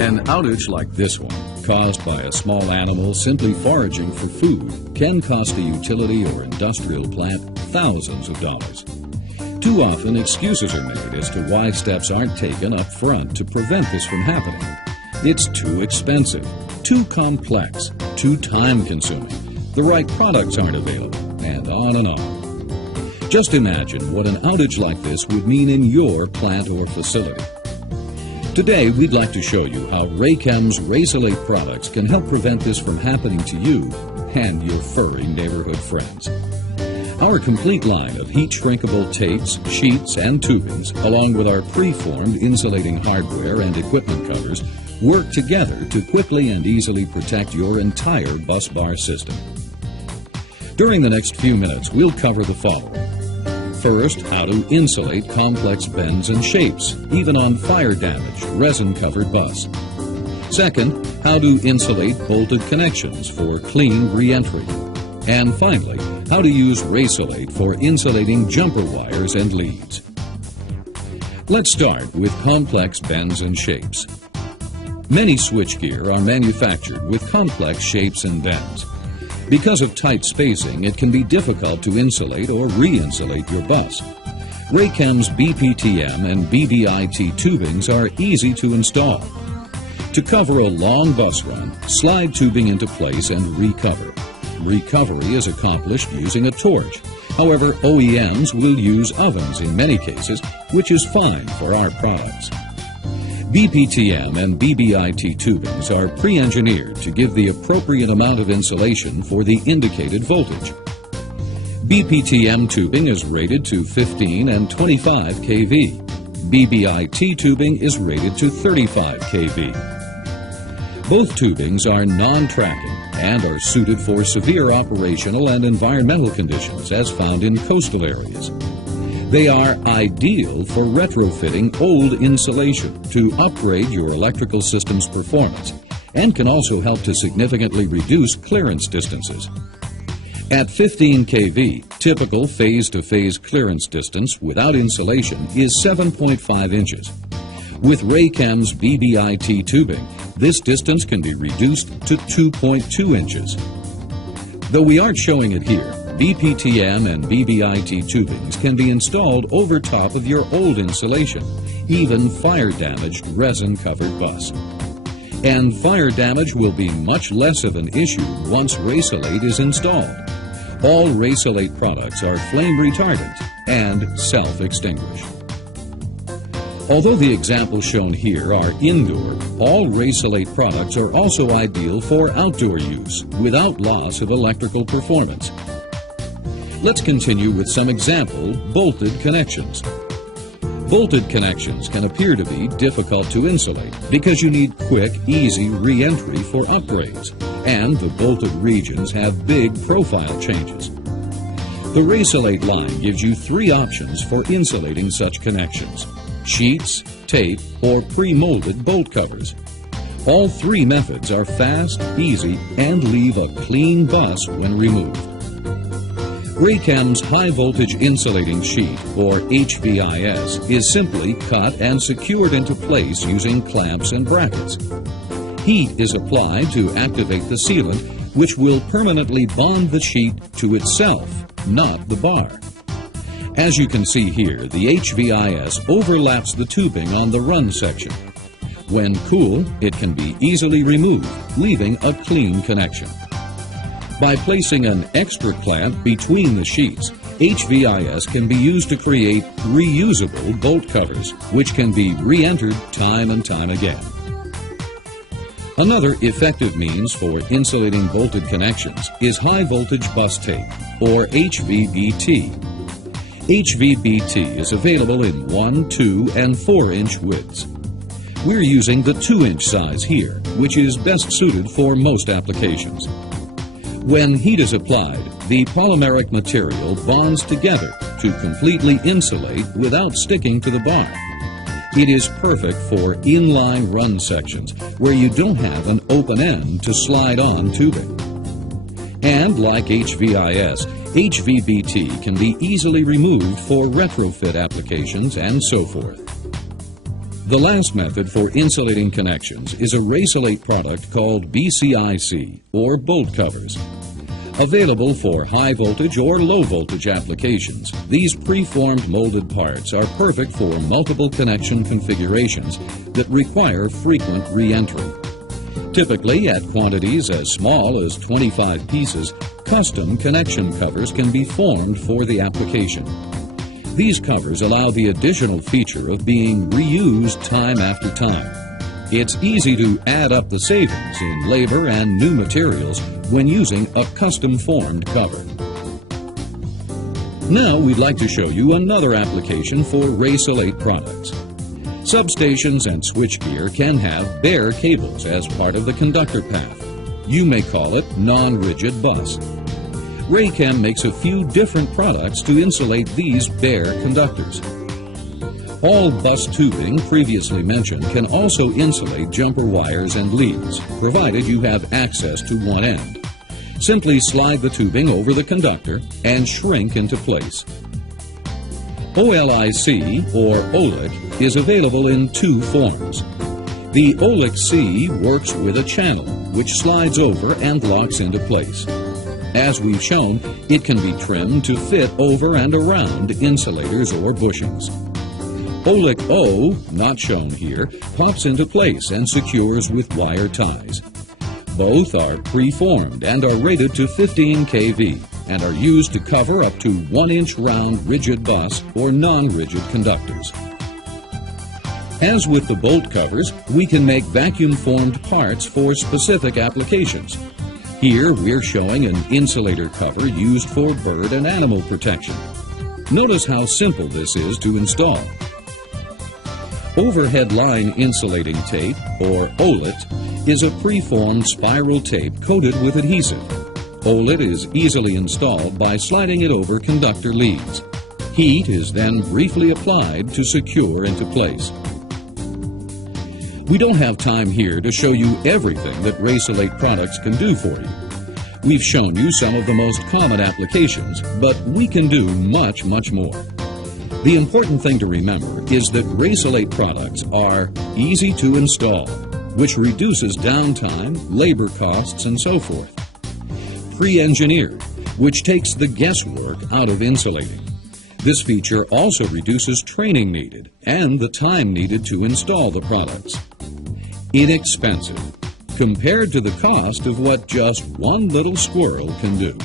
An outage like this one, caused by a small animal simply foraging for food, can cost a utility or industrial plant thousands of dollars. Too often, excuses are made as to why steps aren't taken up front to prevent this from happening. It's too expensive, too complex, too time-consuming, the right products aren't available, and on and on. Just imagine what an outage like this would mean in your plant or facility. Today, we'd like to show you how Raychem's Raysolate products can help prevent this from happening to you and your furry neighborhood friends. Our complete line of heat-shrinkable tapes, sheets, and tubings, along with our preformed insulating hardware and equipment covers, work together to quickly and easily protect your entire bus bar system. During the next few minutes, we'll cover the following. First, how to insulate complex bends and shapes, even on fire-damaged, resin-covered bus. Second, how to insulate bolted connections for clean re-entry. And finally, how to use Raysolate for insulating jumper wires and leads. Let's start with complex bends and shapes. Many switchgear are manufactured with complex shapes and bends. Because of tight spacing, it can be difficult to insulate or re-insulate your bus. Raychem's BPTM and BBIT tubings are easy to install. To cover a long bus run, slide tubing into place and recover. Recovery is accomplished using a torch. However, OEMs will use ovens in many cases, which is fine for our products. BPTM and BBIT tubings are pre-engineered to give the appropriate amount of insulation for the indicated voltage. BPTM tubing is rated to 15 and 25 kV. BBIT tubing is rated to 35 kV. Both tubings are non-tracking and are suited for severe operational and environmental conditions as found in coastal areas. They are ideal for retrofitting old insulation to upgrade your electrical system's performance and can also help to significantly reduce clearance distances. At 15 kV, typical phase-to-phase clearance distance without insulation is 7.5 inches. With Raychem's BBIT tubing, this distance can be reduced to 2.2 inches. Though we aren't showing it here, BPTM and BBIT tubings can be installed over top of your old insulation, even fire-damaged resin-covered bus. And fire damage will be much less of an issue once Raysolate is installed. All Raysolate products are flame retardant and self-extinguish. Although the examples shown here are indoor, all Raysolate products are also ideal for outdoor use without loss of electrical performance. Let's continue with some example bolted connections. Bolted connections can appear to be difficult to insulate because you need quick, easy re-entry for upgrades, and the bolted regions have big profile changes. The Raysolate line gives you three options for insulating such connections: sheets, tape, or pre-molded bolt covers. All three methods are fast, easy, and leave a clean bus when removed. Raychem's High Voltage Insulating Sheet, or HVIS, is simply cut and secured into place using clamps and brackets. Heat is applied to activate the sealant, which will permanently bond the sheet to itself, not the bar. As you can see here, the HVIS overlaps the tubing on the run section. When cool, it can be easily removed, leaving a clean connection. By placing an extra clamp between the sheets, HVIS can be used to create reusable bolt covers, which can be re-entered time and time again. Another effective means for insulating bolted connections is high voltage bus tape, or HVBT. HVBT is available in 1, 2, and 4-inch widths. We're using the 2-inch size here, which is best suited for most applications. When heat is applied, the polymeric material bonds together to completely insulate without sticking to the bar. It is perfect for inline run sections where you don't have an open end to slide on tubing. And like HVIS, HVBT can be easily removed for retrofit applications and so forth. The last method for insulating connections is a Raychem product called BCIC, or bolt covers. Available for high voltage or low voltage applications, these preformed molded parts are perfect for multiple connection configurations that require frequent re-entry. Typically, at quantities as small as 25 pieces, custom connection covers can be formed for the application. These covers allow the additional feature of being reused time after time. It's easy to add up the savings in labor and new materials when using a custom-formed cover. Now we'd like to show you another application for Raychem products. Substations and switchgear can have bare cables as part of the conductor path. You may call it non-rigid bus. Raychem makes a few different products to insulate these bare conductors. All bus tubing previously mentioned can also insulate jumper wires and leads, provided you have access to one end. Simply slide the tubing over the conductor and shrink into place. OLIC, or OLIC, is available in two forms. The OLIC-C works with a channel, which slides over and locks into place. As we've shown, it can be trimmed to fit over and around insulators or bushings. OLIC-O, not shown here, pops into place and secures with wire ties. Both are preformed and are rated to 15 kV and are used to cover up to 1-inch round rigid bus or non-rigid conductors. As with the bolt covers, we can make vacuum-formed parts for specific applications. Here we're showing an insulator cover used for bird and animal protection. Notice how simple this is to install. Overhead line insulating tape, or OLIT, is a preformed spiral tape coated with adhesive. OLIT is easily installed by sliding it over conductor leads. Heat is then briefly applied to secure into place. We don't have time here to show you everything that Raychem products can do for you. We've shown you some of the most common applications, but we can do much, much more. The important thing to remember is that Raychem products are easy to install, which reduces downtime, labor costs, and so forth. Pre-engineered, which takes the guesswork out of insulating. This feature also reduces training needed and the time needed to install the products. Inexpensive, compared to the cost of what just one little squirrel can do.